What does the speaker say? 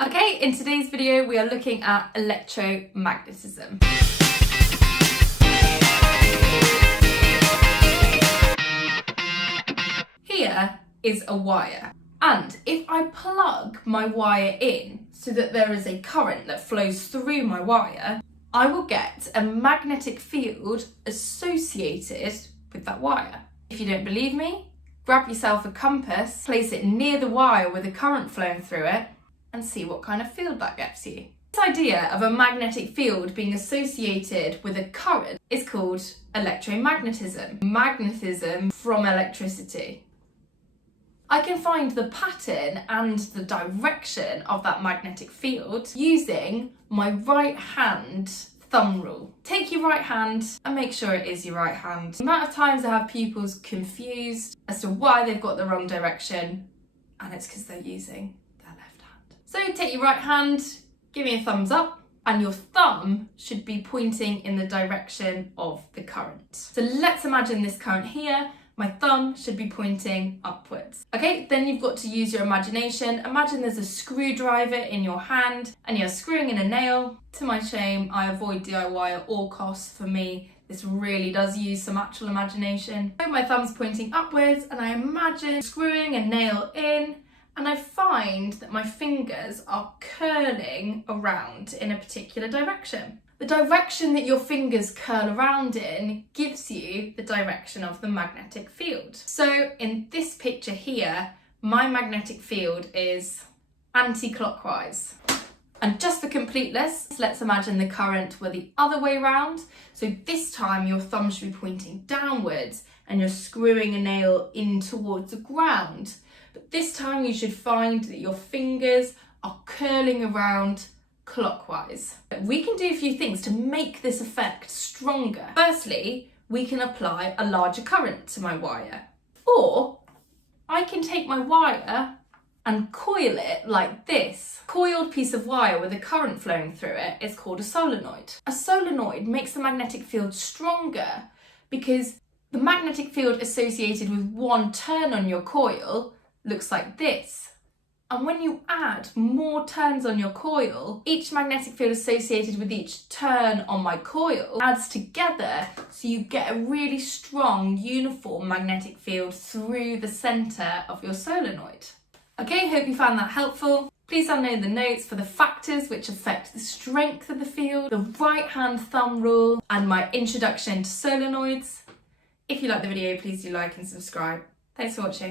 Okay, in today's video we are looking at electromagnetism. Here is a wire, and if I plug my wire in so that there is a current that flows through my wire, I will get a magnetic field associated with that wire. If you don't believe me, grab yourself a compass, place it near the wire with a current flowing through it, and see what kind of field that gets you. This idea of a magnetic field being associated with a current is called electromagnetism. Magnetism from electricity. I can find the pattern and the direction of that magnetic field using my right hand thumb rule. Take your right hand and make sure it is your right hand. The amount of times I have pupils confused as to why they've got the wrong direction, and it's because they're using their left hand. So take your right hand, give me a thumbs up, and your thumb should be pointing in the direction of the current. So let's imagine this current here. My thumb should be pointing upwards. Okay, then you've got to use your imagination. Imagine there's a screwdriver in your hand and you're screwing in a nail. To my shame, I avoid DIY at all costs. For me, this really does use some actual imagination. So my thumb's pointing upwards and I imagine screwing a nail in, and I find that my fingers are curling around in a particular direction. The direction that your fingers curl around in gives you the direction of the magnetic field. So in this picture here, my magnetic field is anti-clockwise. And just for completeness, let's imagine the current were the other way around. So this time your thumb should be pointing downwards and you're screwing a nail in towards the ground. But this time you should find that your fingers are curling around clockwise. We can do a few things to make this effect stronger. Firstly, we can apply a larger current to my wire. Or I can take my wire and coil it like this. A coiled piece of wire with a current flowing through it is called a solenoid. A solenoid makes the magnetic field stronger because the magnetic field associated with one turn on your coil looks like this. And when you add more turns on your coil, each magnetic field associated with each turn on my coil adds together, so you get a really strong, uniform magnetic field through the centre of your solenoid. Okay, hope you found that helpful. Please download the notes for the factors which affect the strength of the field, the right hand thumb rule, and my introduction to solenoids. If you like the video, please do like and subscribe. Thanks for watching.